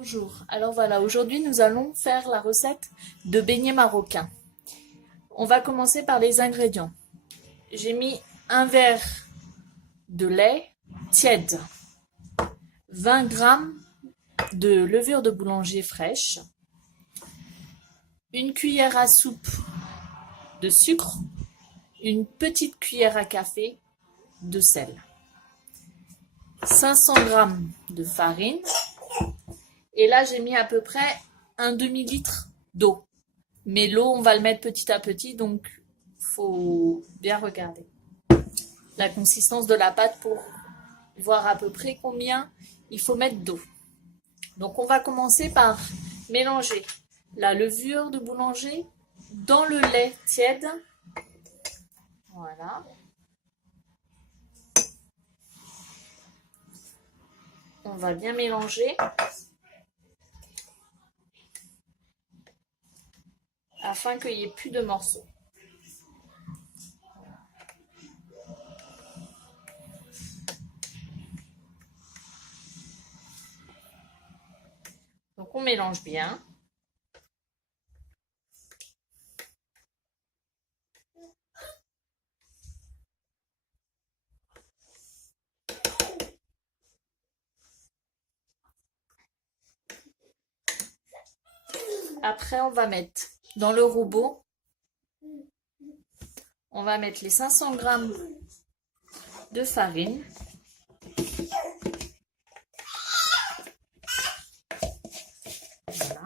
Bonjour, alors voilà, aujourd'hui nous allons faire la recette de beignets marocains. On va commencer par les ingrédients. J'ai mis un verre de lait tiède, 20 grammes de levure de boulanger fraîche, une cuillère à soupe de sucre, une petite cuillère à café de sel, 500 grammes de farine, et là j'ai mis à peu près un demi-litre d'eau. Mais l'eau, on va le mettre petit à petit, donc faut bien regarder la consistance de la pâte pour voir à peu près combien il faut mettre d'eau. Donc on va commencer par mélanger la levure de boulanger dans le lait tiède. Voilà. On va bien mélanger afin qu'il n'y ait plus de morceaux. Donc on mélange bien. Après on va mettre dans le robot, on va mettre les 500 grammes de farine. Voilà.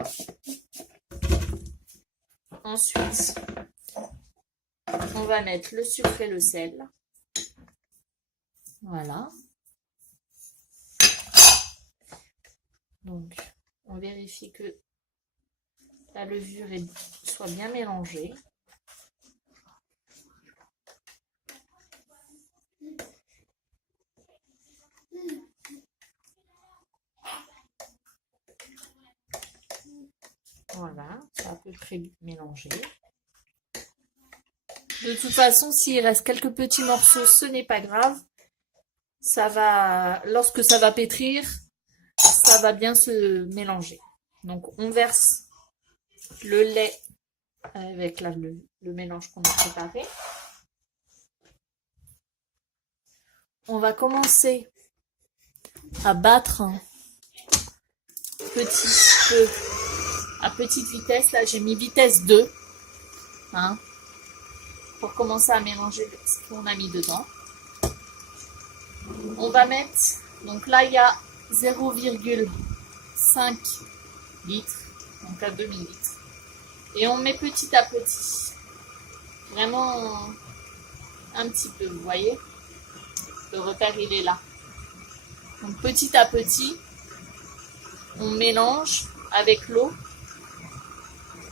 Ensuite, on va mettre le sucre et le sel. Voilà. Donc, on vérifie que la levure soit bien mélangée. Voilà, c'est à peu près mélangé. De toute façon, s'il reste quelques petits morceaux, ce n'est pas grave. Ça va, lorsque ça va pétrir, ça va bien se mélanger. Donc, on verse le lait avec le mélange qu'on a préparé. On va commencer à battre un petit peu à petite vitesse. Là, j'ai mis vitesse 2. Hein, pour commencer à mélanger ce qu'on a mis dedans. On va mettre, donc là il y a 0,5 litres, donc à demi-litre. Et on met petit à petit. Vraiment un petit peu, vous voyez. Le repère il est là. Donc petit à petit, on mélange avec l'eau.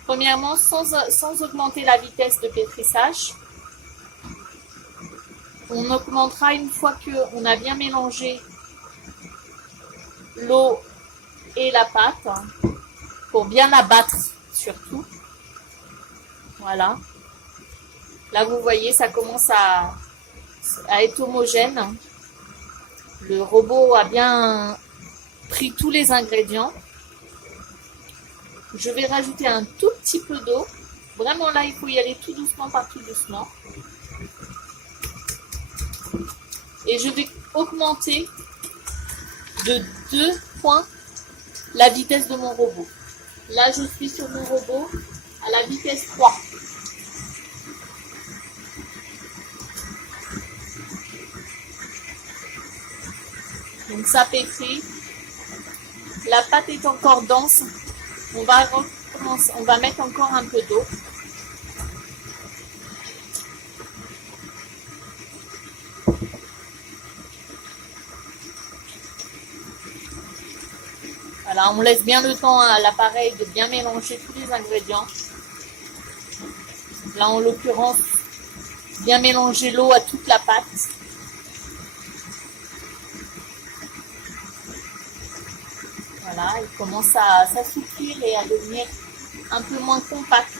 Premièrement, sans augmenter la vitesse de pétrissage. On augmentera une fois qu'on a bien mélangé l'eau et la pâte, pour bien la battre surtout. Voilà. Là, vous voyez, ça commence à être homogène. Le robot a bien pris tous les ingrédients. Je vais rajouter un tout petit peu d'eau. Vraiment, là, il faut y aller tout doucement par tout doucement. Et je vais augmenter de 2 points la vitesse de mon robot. Là, je suis sur mon robot à la vitesse 3. Donc ça pétrit. La pâte est encore dense. On va mettre encore un peu d'eau. Voilà, on laisse bien le temps à l'appareil de bien mélanger tous les ingrédients. Là, en l'occurrence, bien mélanger l'eau à toute la pâte. Voilà, il commence à s'assouplir et à devenir un peu moins compact.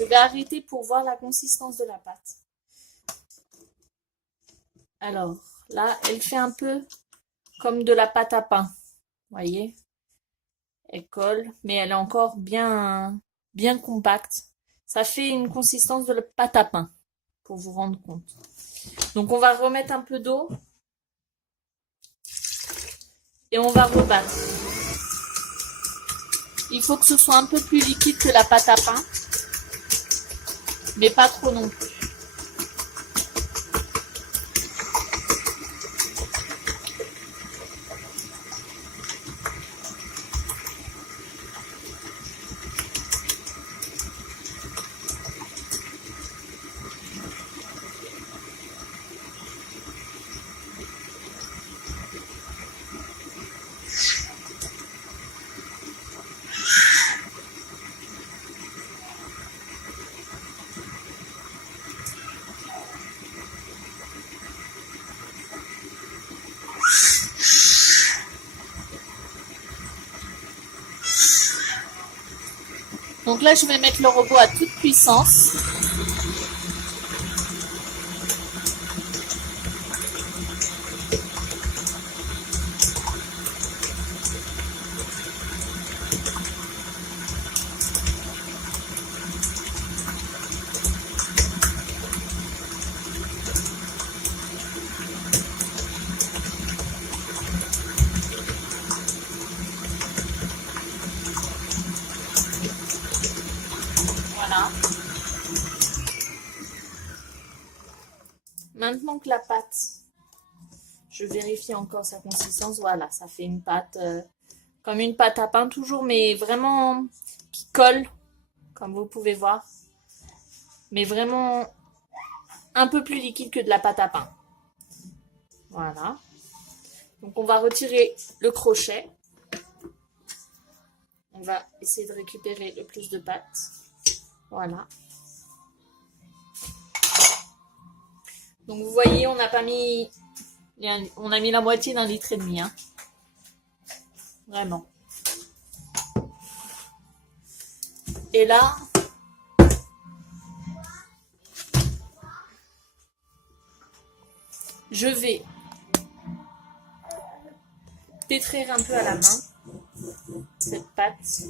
Je vais arrêter pour voir la consistance de la pâte. Alors, là, elle fait un peu comme de la pâte à pain. Vous voyez? Elle colle, mais elle est encore bien compacte. Ça fait une consistance de la pâte à pain, pour vous rendre compte. Donc, on va remettre un peu d'eau. Et on va rebattre. Il faut que ce soit un peu plus liquide que la pâte à pain, mais pas trop non plus. Donc là, je vais mettre le robot à toute puissance. Voilà. Maintenant que la pâte, je vérifie encore sa consistance. Voilà, ça fait une pâte comme une pâte à pain toujours, mais vraiment qui colle, comme vous pouvez voir. Mais vraiment un peu plus liquide que de la pâte à pain. Voilà. Donc on va retirer le crochet. On va essayer de récupérer le plus de pâte. Voilà. Donc vous voyez, on n'a pas mis... On a mis la moitié d'un litre et demi. Hein. Vraiment. Et là... je vais pétrir un peu à la main cette pâte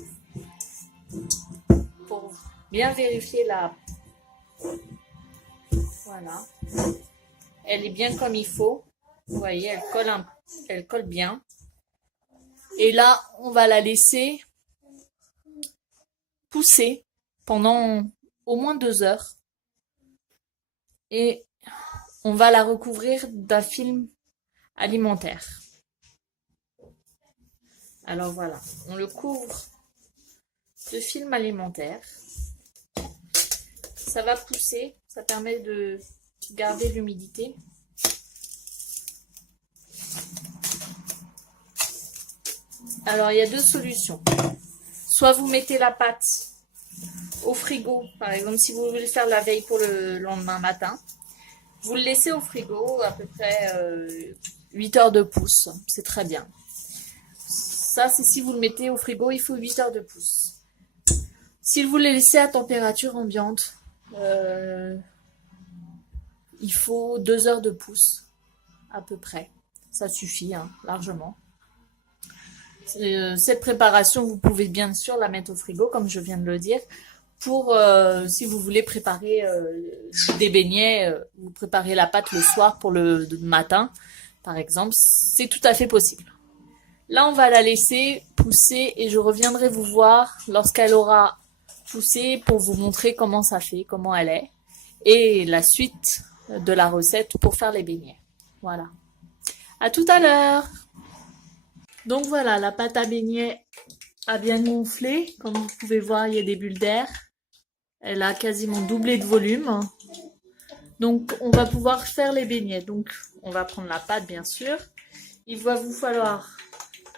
pour bien vérifier la... Voilà. Elle est bien comme il faut. Vous voyez, elle colle bien. Et là, on va la laisser pousser pendant au moins 2 heures. Et on va la recouvrir d'un film alimentaire. Alors voilà, on le couvre de film alimentaire. Ça va pousser, ça permet de garder l'humidité. Alors il y a 2 solutions. Soit vous mettez la pâte au frigo, par exemple si vous voulez le faire la veille pour le lendemain matin. Vous le laissez au frigo à peu près 8 heures de pouce, c'est très bien. Ça, c'est si vous le mettez au frigo, il faut 8 heures de pouce. Si vous le laissez à température ambiante, il faut 2 heures de pouce, à peu près. Ça suffit, hein, largement. Cette préparation, vous pouvez bien sûr la mettre au frigo, comme je viens de le dire. Pour, si vous voulez préparer des beignets, vous préparez la pâte le soir pour le matin, par exemple. C'est tout à fait possible. Là, on va la laisser pousser et je reviendrai vous voir lorsqu'elle aura poussé pour vous montrer comment ça fait, comment elle est. Et la suite de la recette pour faire les beignets. Voilà. À tout à l'heure. Donc voilà, la pâte à beignets a bien gonflé. Comme vous pouvez voir, il y a des bulles d'air. Elle a quasiment doublé de volume. Donc on va pouvoir faire les beignets. Donc on va prendre la pâte bien sûr. Il va vous falloir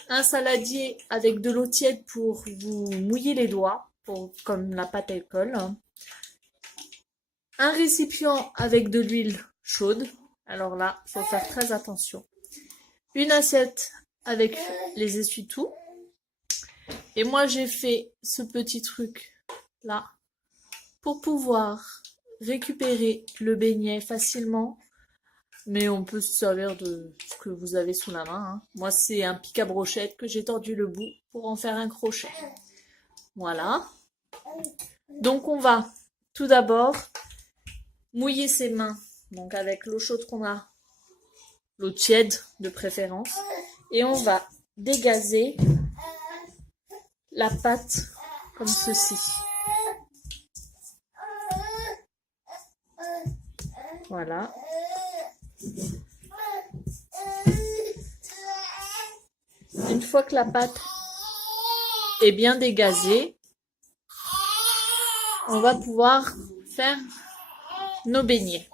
un saladier avec de l'eau tiède pour vous mouiller les doigts, comme la pâte elle colle. Un récipient avec de l'huile chaude. Alors là, il faut faire très attention. Une assiette avec les essuie-tout. Et moi, j'ai fait ce petit truc là pour pouvoir récupérer le beignet facilement. Mais on peut se servir de ce que vous avez sous la main, hein. Moi, c'est un pic à brochette que j'ai tordu le bout pour en faire un crochet. Voilà. Donc, on va tout d'abord mouiller ses mains. Donc, avec l'eau chaude qu'on a, l'eau tiède de préférence. Et on va dégazer la pâte comme ceci. Voilà. Une fois que la pâte est bien dégazée, on va pouvoir faire nos beignets.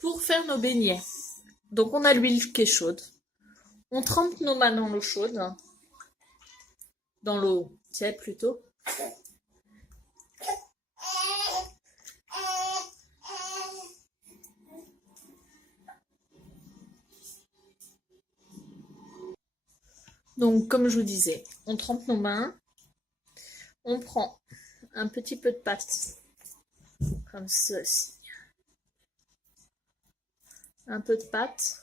Pour faire nos beignets, donc on a l'huile qui est chaude. On trempe nos mains dans l'eau chaude, dans l'eau tiède plutôt. Donc, comme je vous disais, on trempe nos mains, on prend un petit peu de pâte, comme ceci. Un peu de pâte.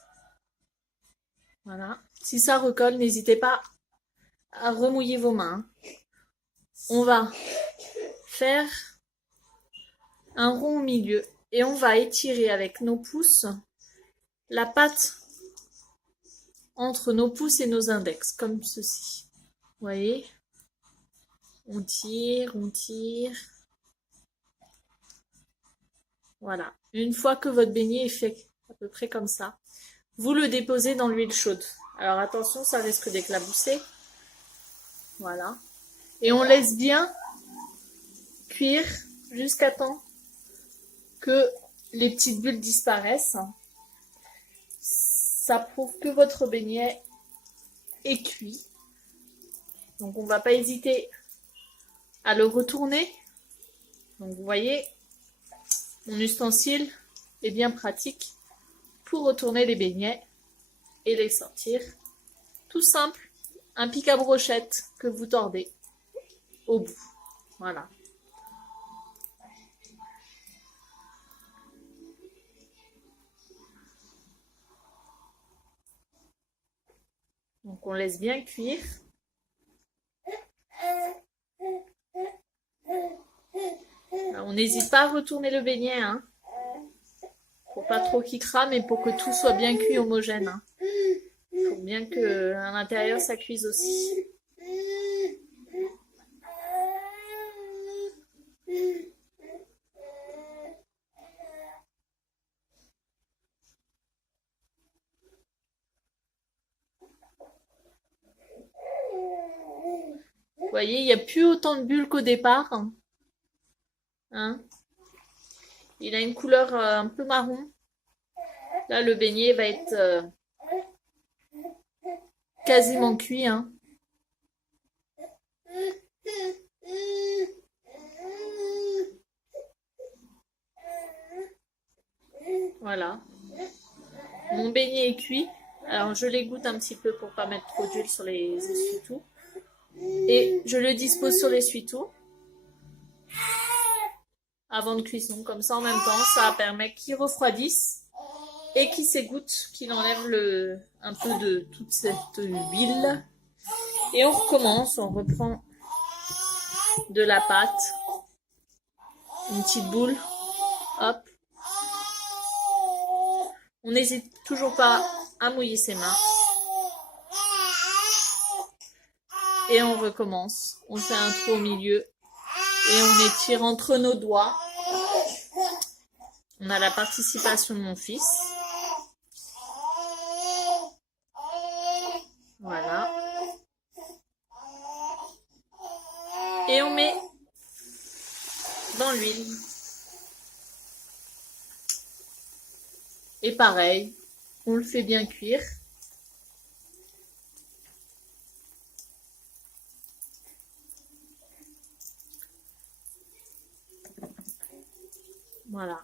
Voilà. Si ça recolle, n'hésitez pas à remouiller vos mains. On va faire un rond au milieu et on va étirer avec nos pouces la pâte entre nos pouces et nos index, comme ceci. Vous voyez? On tire, on tire. Voilà. Une fois que votre beignet est fait à peu près comme ça, vous le déposez dans l'huile chaude. Alors attention, ça risque d'éclabousser. Voilà. Et on laisse bien cuire jusqu'à temps que les petites bulles disparaissent. Ça prouve que votre beignet est cuit. Donc on ne va pas hésiter à le retourner. Donc vous voyez, mon ustensile est bien pratique pour retourner les beignets et les sortir. Tout simple, un pic à brochette que vous tordez au bout. Voilà. Donc on laisse bien cuire. Alors, on n'hésite pas à retourner le beignet, hein. Faut pas trop qu'il crame et pour que tout soit bien cuit homogène, hein. Faut bien que à l'intérieur ça cuise aussi. Vous voyez, il n'y a plus autant de bulles qu'au départ, hein. Il a une couleur un peu marron. Là, le beignet va être quasiment cuit, hein. Voilà. Mon beignet est cuit. Alors, je l'égoutte un petit peu pour pas mettre trop d'huile sur les essuie-tout. Et je le dispose sur l'essuie-tout avant de cuisson. Comme ça, en même temps, ça permet qu'il refroidisse et qu'il s'égoutte, qu'il enlève un peu de toute cette huile. Et on recommence, on reprend de la pâte, une petite boule, hop. On n'hésite toujours pas à mouiller ses mains. Et on recommence. On fait un trou au milieu et on étire entre nos doigts. On a la participation de mon fils. Voilà. Et on met dans l'huile. Et pareil, on le fait bien cuire. Voilà.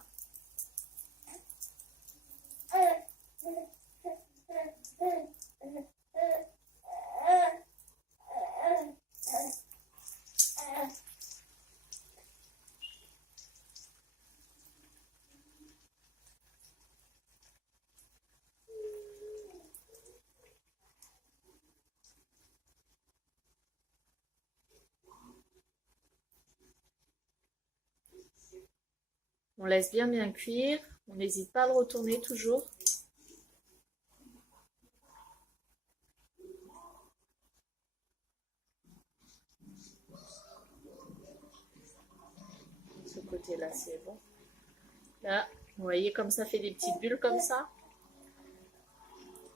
On laisse bien cuire. On n'hésite pas à le retourner toujours. Ce côté-là, c'est bon. Là, vous voyez comme ça fait des petites bulles comme ça.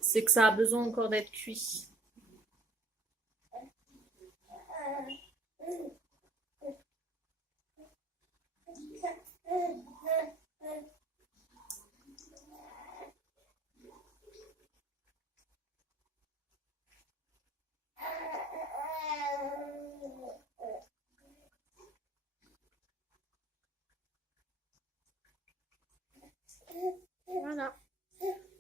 C'est que ça a besoin encore d'être cuit. Voilà.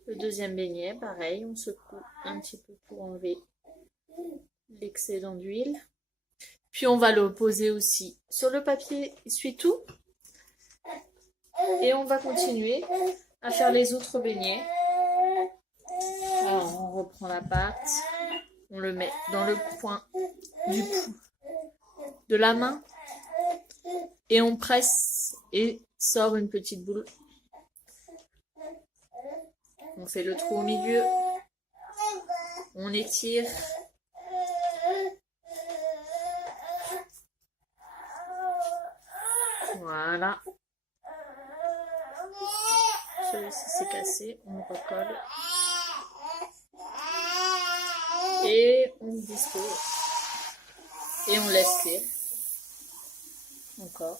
Le deuxième beignet, pareil, on secoue un petit peu pour enlever l'excédent d'huile. Puis on va le poser aussi sur le papier essuie-tout. Et on va continuer à faire les autres beignets. Alors, on reprend la pâte. On le met dans le coin du pouls de la main. Et on presse et sort une petite boule. On fait le trou au milieu. On étire. Voilà. Celui-ci s'est cassé. On recolle. Et on dispose. Et on laisse cuire. Encore.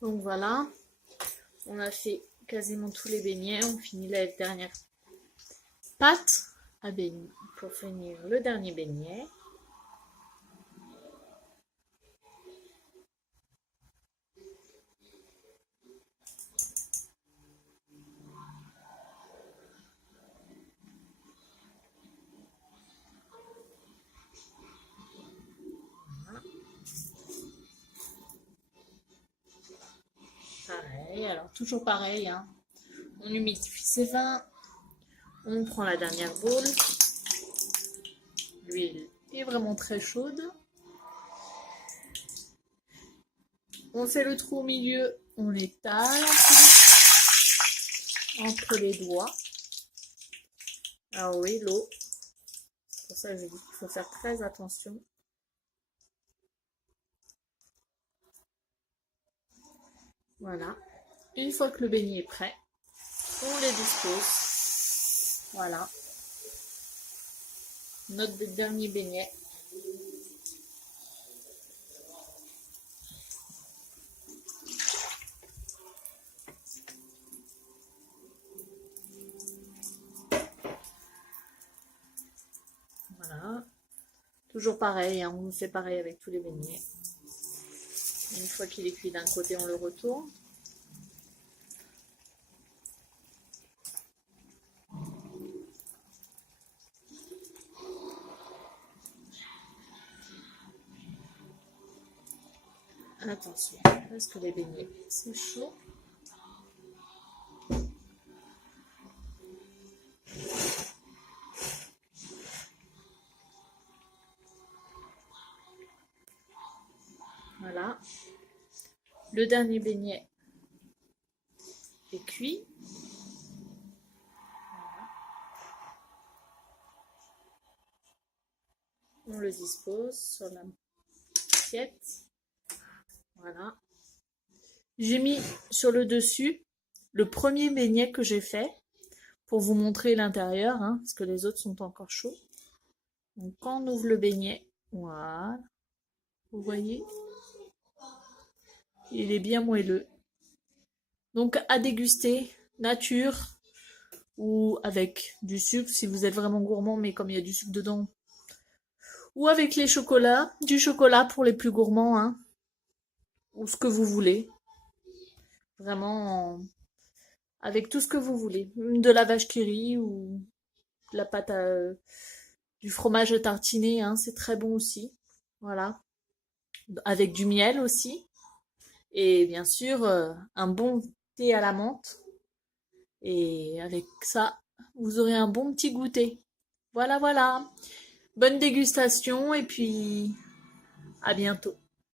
Donc voilà, on a fait quasiment tous les beignets. On finit la dernière pâte à beignet pour finir le dernier beignet. Pareil, alors toujours pareil, hein. On humidifie ses vins, on prend la dernière boule, l'huile est vraiment très chaude, on fait le trou au milieu, on étale entre les doigts. Alors oui, l'eau, c'est pour ça que je dis qu'il faut faire très attention. Voilà. Une fois que le beignet est prêt, on les dispose. Voilà. Notre dernier beignet. Voilà. Toujours pareil, hein, on fait pareil avec tous les beignets. Une fois qu'il est cuit d'un côté, on le retourne. Attention, parce que les beignets, c'est chaud. Voilà. Le dernier beignet est cuit. Voilà. On le dispose sur la assiette. Voilà. J'ai mis sur le dessus le premier beignet que j'ai fait pour vous montrer l'intérieur, hein, parce que les autres sont encore chauds. Donc quand on ouvre le beignet, voilà, vous voyez, il est bien moelleux. Donc à déguster, nature ou avec du sucre si vous êtes vraiment gourmand, mais comme il y a du sucre dedans, ou avec les chocolats, du chocolat pour les plus gourmands, hein, ou ce que vous voulez. Vraiment avec tout ce que vous voulez. De la vache qui rit ou de la pâte à, du fromage tartiné, hein, c'est très bon aussi. Voilà. Avec du miel aussi. Et bien sûr, un bon thé à la menthe. Et avec ça, vous aurez un bon petit goûter. Voilà, voilà. Bonne dégustation et puis à bientôt.